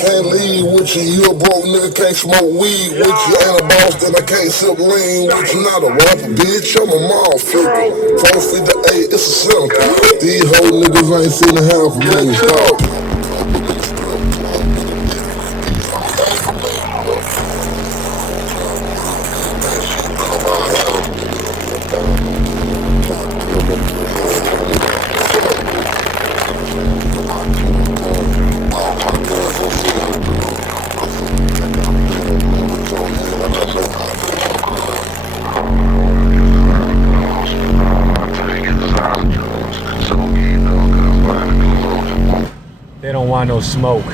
Can't leave with you, you a broke nigga, can't smoke weed with you. Ain't a boss, then I can't sip lean with you. Not a rapper, bitch, I'm a motherfucker. 4 feet to 8, it's a simple. These whole niggas ain't seen a half of me. Stop. They don't want no smoke.